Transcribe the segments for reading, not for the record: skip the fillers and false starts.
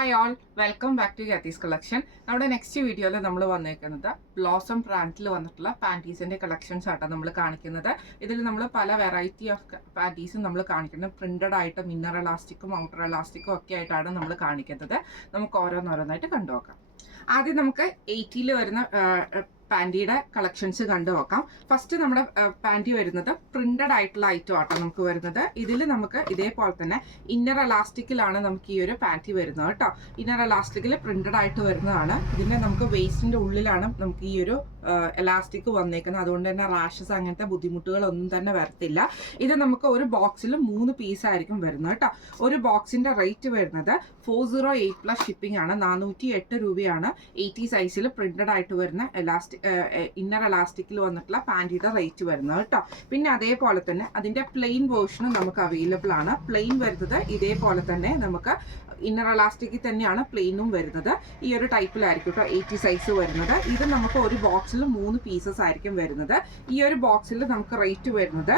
Hi all, welcome back to യത്തീസ് collection. നമ്മുടെ next വീഡിയോയിൽ നമ്മൾ വന്നേക്കുന്നത് ബ്ലോസം ബ്രാൻഡിൽ വന്നിട്ടുള്ള പാൻറ്റീസിൻ്റെ കളക്ഷൻസ് ആട്ടോ നമ്മൾ കാണിക്കുന്നത്. ഇതിൽ നമ്മൾ പല വെറൈറ്റി ഓഫ് പാൻറ്റീസും നമ്മൾ കാണിക്കുന്നത്. പ്രിന്റഡ് ആയിട്ടും ഇന്നർ എലാസ്റ്റിക്കും ഔട്ടർ എലാസ്റ്റിക്കും ഒക്കെ ആയിട്ടാണ് നമ്മൾ കാണിക്കുന്നത്. നമുക്ക് ഓരോന്നോരോന്നായിട്ട് കണ്ടുനോക്കാം. ആദ്യം നമുക്ക് 80-ൽ വരുന്ന പാൻറ്റിയുടെ കളക്ഷൻസ് കണ്ടു നോക്കാം. ഫസ്റ്റ് നമ്മുടെ പാൻറ്റി വരുന്നത് പ്രിന്റഡ് ആയിട്ടുള്ള ഐറ്റം ആട്ടോ നമുക്ക് വരുന്നത്. ഇതിൽ നമുക്ക് ഇതേപോലെ തന്നെ ഇന്നർ എലാസ്റ്റിക്കിലാണ് നമുക്ക് ഈ ഒരു പാൻറ്റി വരുന്നത് കേട്ടോ. ഇന്നർ എലാസ്റ്റിക്കിൽ പ്രിന്റഡ് ആയിട്ട് വരുന്നതാണ്. ഇതിൻ്റെ നമുക്ക് വേസ്റ്റിൻ്റെ ഉള്ളിലാണ് നമുക്ക് ഈ ഒരു എലാസ്റ്റിക് വന്നേക്കുന്നത്. അതുകൊണ്ട് തന്നെ റാഷസ് അങ്ങനത്തെ ബുദ്ധിമുട്ടുകളൊന്നും തന്നെ വരത്തില്ല. ഇത് നമുക്ക് ഒരു ബോക്സിൽ 3 പീസായിരിക്കും വരുന്നത് കേട്ടോ. ഒരു ബോക്സിൻ്റെ റേറ്റ് വരുന്നത് 408 പ്ലസ് ഷിപ്പിംഗ് ആണ്. 408 രൂപയാണ് 80 സൈസിൽ പ്രിന്റഡ് ആയിട്ട് വരുന്ന ഇന്നർ എലാസ്റ്റിക്കിൽ വന്നിട്ടുള്ള പാൻറ്റിയുടെ റേറ്റ് വരുന്നത് കേട്ടോ. പിന്നെ അതേപോലെ തന്നെ അതിൻ്റെ പ്ലെയിൻ വേർഷനും നമുക്ക് അവൈലബിൾ ആണ്. പ്ലെയിൻ വരുന്നത് ഇതേപോലെ തന്നെ നമുക്ക് ഇന്നർ എലാസ്റ്റിക്കിൽ തന്നെയാണ് പ്ലെയിനും വരുന്നത്. ഈ ഒരു ടൈപ്പിലായിരിക്കും കേട്ടോ 80 സൈസ് വരുന്നത്. ഇത് നമുക്ക് ഒരു ബോക്സിൽ 3 പീസസ് ആയിരിക്കും വരുന്നത്. ഈ ഒരു ബോക്സിൽ നമുക്ക് റേറ്റ് വരുന്നത്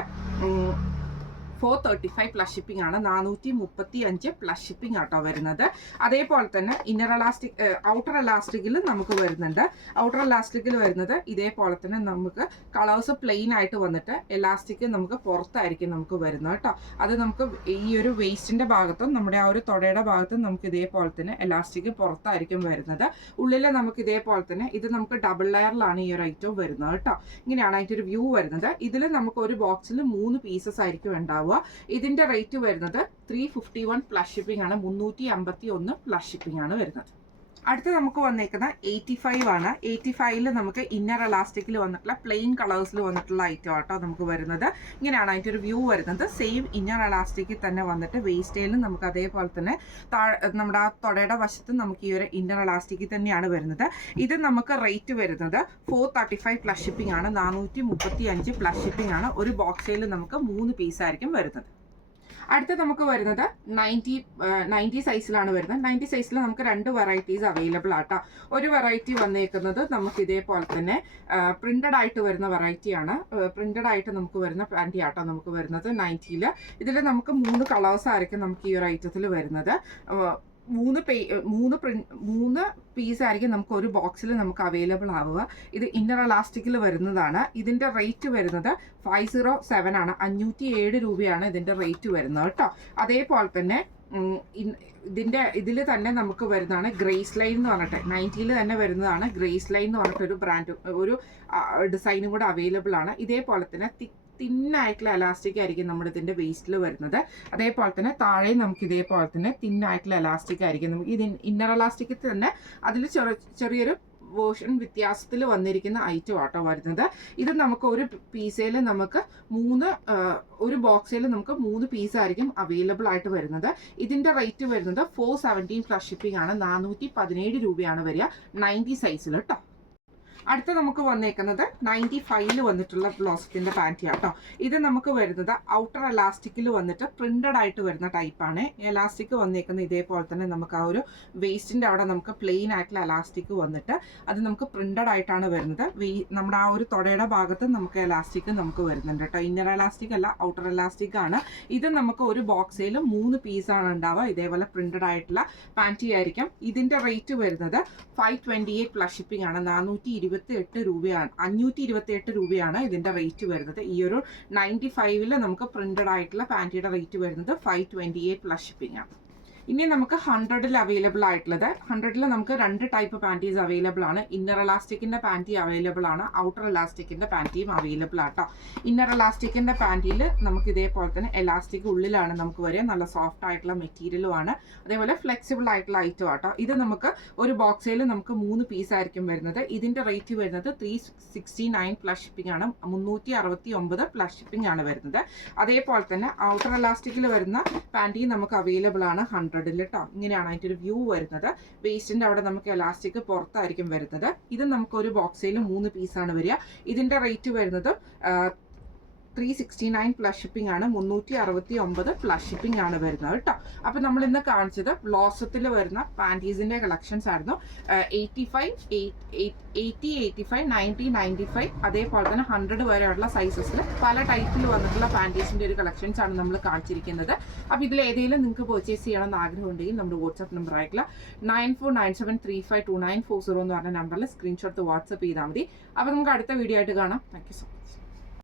435 പ്ലസ് ഷിപ്പിംഗ് ആണ്. 435 പ്ലസ് ഷിപ്പിംഗ് ആട്ടോ വരുന്നത്. അതേപോലെ തന്നെ ഇന്നർ എലാസ്റ്റിക് ഔട്ടർ എലാസ്റ്റിക്കിൽ നമുക്ക് വരുന്നുണ്ട്. ഔട്ടർ എലാസ്റ്റിക്കിൽ വരുന്നത് ഇതേപോലെ തന്നെ നമുക്ക് കളേഴ്സ് പ്ലെയിൻ ആയിട്ട് വന്നിട്ട് എലാസ്റ്റിക് നമുക്ക് പുറത്തായിരിക്കും നമുക്ക് വരുന്നത് കേട്ടോ. അത് നമുക്ക് ഈ ഒരു വേസ്റ്റിന്റെ ഭാഗത്തും നമ്മുടെ ആ ഒരു തൊടയുടെ ഭാഗത്തും നമുക്ക് ഇതേപോലെ തന്നെ എലാസ്റ്റിക് പുറത്തായിരിക്കും വരുന്നത്. ഉള്ളിൽ നമുക്ക് ഇതേപോലെ തന്നെ ഇത് നമുക്ക് ഡബിൾ ലെയറിലാണ് ഈ ഒരു ഐറ്റം വരുന്നത് കേട്ടോ. ഇങ്ങനെയാണ് അതിൻ്റെ ഒരു വ്യൂ വരുന്നത്. ഇതിൽ നമുക്ക് ഒരു ബോക്സിൽ 3 പീസസ് ആയിരിക്കും ഉണ്ടാവുക. ഇതിന്റെ റേറ്റ് വരുന്നത് 351 പ്ലസ് ഷിപ്പിംഗ് ആണ്. 351 പ്ലസ് ഷിപ്പിംഗ് ആണ് വരുന്നത്. അടുത്ത് നമുക്ക് വന്നേക്കുന്ന 85 ആണ്. 85-ൽ നമുക്ക് ഇന്നർ എലാസ്റ്റിക്കിൽ വന്നിട്ടുള്ള പ്ലെയിൻ കളേഴ്സിൽ വന്നിട്ടുള്ള ഐറ്റം ആട്ടോ നമുക്ക് വരുന്നത്. ഇങ്ങനെയാണ് അതിൻ്റെ ഒരു വ്യൂ വരുന്നത്. സെയിം ഇന്നർ എലാസ്റ്റിക്കിൽ തന്നെ വന്നിട്ട് വേസ്റ്റേലും നമുക്ക് അതേപോലെ തന്നെ നമ്മുടെ ആ തൊടയുടെ വശത്ത് നമുക്ക് ഈ ഒരു ഇന്നർ എലാസ്റ്റിക്കിൽ തന്നെയാണ് വരുന്നത്. ഇത് നമുക്ക് റേറ്റ് വരുന്നത് 435 പ്ലസ് ഷിപ്പിംഗ് ആണ്. 435 പ്ലസ് ഷിപ്പിംഗ് ആണ്. ഒരു ബോക്സിൽ നമുക്ക് 3 പീസായിരിക്കും വരുന്നത്. അടുത്ത നമുക്ക് വരുന്നത് 90 സൈസിലാണ് വരുന്നത്. 90 സൈസിൽ നമുക്ക് 2 വെറൈറ്റീസ് അവൈലബിൾ ആട്ടോ. ഒരു വെറൈറ്റി വന്നേക്കുന്നത് നമുക്ക് ഇതേപോലെ തന്നെ പ്രിന്റഡ് ആയിട്ട് വരുന്ന വെറൈറ്റിയാണ്. പ്രിന്റഡ് ആയിട്ട് നമുക്ക് വരുന്ന പാൻറ്റി ആട്ടോ നമുക്ക് വരുന്നത് 90-ൽ. ഇതിൽ നമുക്ക് 3 കളേഴ്സ് ആയിരിക്കും നമുക്ക് ഈ ഒരു ഐറ്റത്തിൽ വരുന്നത്. 3 പീസായിരിക്കും നമുക്ക് ഒരു ബോക്സിൽ നമുക്ക് അവൈലബിൾ ആവുക. ഇത് ഇന്നർ എലാസ്റ്റിക്കിൽ വരുന്നതാണ്. ഇതിൻ്റെ റേറ്റ് വരുന്നത് 507 ആണ്. 507 രൂപയാണ് ഇതിൻ്റെ റേറ്റ് വരുന്നത് കേട്ടോ. അതേപോലെ തന്നെ ഇതിൽ തന്നെ നമുക്ക് വരുന്നതാണ് ഗ്രേസ് ലൈൻ എന്ന് പറഞ്ഞിട്ട് 90-ൽ തന്നെ വരുന്നതാണ്. ഗ്രേസ് ലൈൻ എന്ന് പറഞ്ഞിട്ടൊരു ബ്രാൻഡ് ഒരു ഡിസൈനും കൂടെ അവൈലബിൾ ആണ്. ഇതേപോലെ തന്നെ തിന്നായിട്ടുള്ള എലാസ്റ്റിക് ആയിരിക്കും നമ്മുടെ ഇതിൻ്റെ വേസ്റ്റിൽ വരുന്നത്. അതേപോലെ തന്നെ താഴെ നമുക്ക് ഇതേപോലെ തന്നെ തിന്നായിട്ടുള്ള എലാസ്റ്റിക് ആയിരിക്കും. നമുക്ക് ഇത് ഇന്നർ എലാസ്റ്റിക്കിൽ തന്നെ അതിൽ ചെറിയൊരു വേർഷൻ വ്യത്യാസത്തിൽ വന്നിരിക്കുന്ന ഐറ്റം ആട്ടോ വരുന്നത്. ഇത് നമുക്ക് ഒരു പീസയിൽ നമുക്ക് ഒരു ബോക്സിൽ നമുക്ക് 3 പീസായിരിക്കും അവൈലബിൾ ആയിട്ട് വരുന്നത്. ഇതിൻ്റെ റേറ്റ് വരുന്നത് 417 പ്ലസ് ഷിപ്പിംഗ് ആണ്. 417 രൂപയാണ് വരിക 90 സൈസിൽ കേട്ടോ. അടുത്ത നമുക്ക് വന്നേക്കുന്നത് 95-ൽ വന്നിട്ടുള്ള ബ്ലോസത്തിൻ്റെ പാൻറ്റി ആട്ടോ. ഇത് നമുക്ക് വരുന്നത് ഔട്ടർ എലാസ്റ്റിക്കിൽ വന്നിട്ട് പ്രിന്റഡ് ആയിട്ട് വരുന്ന ടൈപ്പാണ്. എലാസ്റ്റിക് വന്നേക്കുന്നത് ഇതേപോലെ തന്നെ നമുക്ക് ആ ഒരു വേസ്റ്റിൻ്റെ അവിടെ നമുക്ക് പ്ലെയിൻ ആയിട്ടുള്ള എലാസ്റ്റിക് വന്നിട്ട് അത് നമുക്ക് പ്രിന്റഡ് ആയിട്ടാണ് വരുന്നത്. നമ്മുടെ ആ ഒരു തൊടയുടെ ഭാഗത്ത് നമുക്ക് എലാസ്റ്റിക് നമുക്ക് വരുന്നുണ്ട് കേട്ടോ. ഇന്നർ എലാസ്റ്റിക് അല്ല, ഔട്ടർ എലാസ്റ്റിക് ആണ്. ഇത് നമുക്ക് ഒരു ബോക്സിൽ 3 പീസാണ് ഉണ്ടാവുക. ഇതേപോലെ പ്രിന്റഡ് ആയിട്ടുള്ള പാൻറ്റി ആയിരിക്കും. ഇതിൻ്റെ റേറ്റ് വരുന്നത് 528 പ്ലസ് ഷിപ്പിംഗ് ആണ്. 528 രൂപയാണ് ഇതിൻ്റെ റേറ്റ് വരുന്നത്. ഈ ഒരു 95-ൽ നമുക്ക് പ്രിന്റഡ് ആയിട്ടുള്ള പാൻറ്റിയുടെ റേറ്റ് വരുന്നത് 528 പ്ലസ് ഷിപ്പിംഗ് ആണ്. ഇനി നമുക്ക് 100-ൽ അവൈലബിൾ ആയിട്ടുള്ളത് 100-ൽ നമുക്ക് 2 ടൈപ്പ് പാൻറ്റീസ് അവൈലബിൾ ആണ്. ഇന്നർ എലാസ്റ്റിക്കിൻ്റെ പാൻറ്റി അവൈലബിൾ ആണ്. ഔട്ടർ എലാസ്റ്റിക്കിൻ്റെ പാൻറ്റിയും അവൈലബിൾ ആട്ടോ. ഇന്നർ എലാസ്റ്റിക്കിൻ്റെ പാൻറ്റിയിൽ നമുക്ക് ഇതേപോലെ തന്നെ എലാസ്റ്റിക് ഉള്ളിലാണ് നമുക്ക് വരിക. നല്ല സോഫ്റ്റ് ആയിട്ടുള്ള മെറ്റീരിയലും ആണ്. അതേപോലെ ഫ്ലെക്സിബിൾ ആയിട്ടുള്ള ഐറ്റം ആട്ടോ. ഇത് നമുക്ക് ഒരു ബോക്സിൽ നമുക്ക് 3 പീസായിരിക്കും വരുന്നത്. ഇതിൻ്റെ റേറ്റ് വരുന്നത് 369 പ്ലസ് ഷിപ്പിംഗ് ആണ്. 369 പ്ലസ് ഷിപ്പിംഗ് ആണ് വരുന്നത്. അതേപോലെ തന്നെ ഔട്ടർ എലാസ്റ്റിക്കിൽ വരുന്ന പാൻറ്റി നമുക്ക് അവൈലബിൾ ആണ് 100-ൽ കേട്ടോ. ഇങ്ങനെയാണ് അതിൻ്റെ ഒരു വ്യൂ വരുന്നത്. വേസ്റ്റിൻ്റെ അവിടെ നമുക്ക് എലാസ്റ്റിക് പുറത്തായിരിക്കും വരുന്നത്. ഇത് നമുക്ക് ഒരു ബോക്സിൽ 3 പീസാണ് വരിക. ഇതിൻ്റെ റേറ്റ് വരുന്നത് 369 പ്ലസ് ഷിപ്പിംഗ് ആണ്, 369 പ്ലസ് ഷിപ്പിംഗ് ആണ് വരുന്നത് കേട്ടോ. അപ്പോൾ നമ്മൾ ഇന്ന് കാണിച്ചത് ബ്ലോസത്തിൽ വരുന്ന പാൻറ്റീസിൻ്റെ കളക്ഷൻസ് ആയിരുന്നു. 85, 80, 85, 90, 95 അതേപോലെ തന്നെ 100 വരെയുള്ള സൈസസിൽ പല ടൈപ്പിൽ വന്നിട്ടുള്ള പാൻറ്റീസിൻ്റെ ഒരു കളക്ഷൻസ് ആണ് നമ്മൾ കാണിച്ചിരിക്കുന്നത്. അപ്പോൾ ഇതിൽ ഏതെങ്കിലും നിങ്ങൾക്ക് പർച്ചേസ് ചെയ്യണമെന്ന് ആഗ്രഹം ഉണ്ടെങ്കിൽ നമ്മുടെ വാട്സ്ആപ്പ് നമ്പർ ആയിട്ടുള്ള 9497352940 എന്ന് പറഞ്ഞ നമ്പറിൽ സ്ക്രീൻഷോട്ട് വാട്സ്ആപ്പ് ചെയ്താൽ മതി. അപ്പോൾ നമുക്ക് അടുത്ത വീഡിയോ ആയിട്ട് കാണാം. Thank you so much.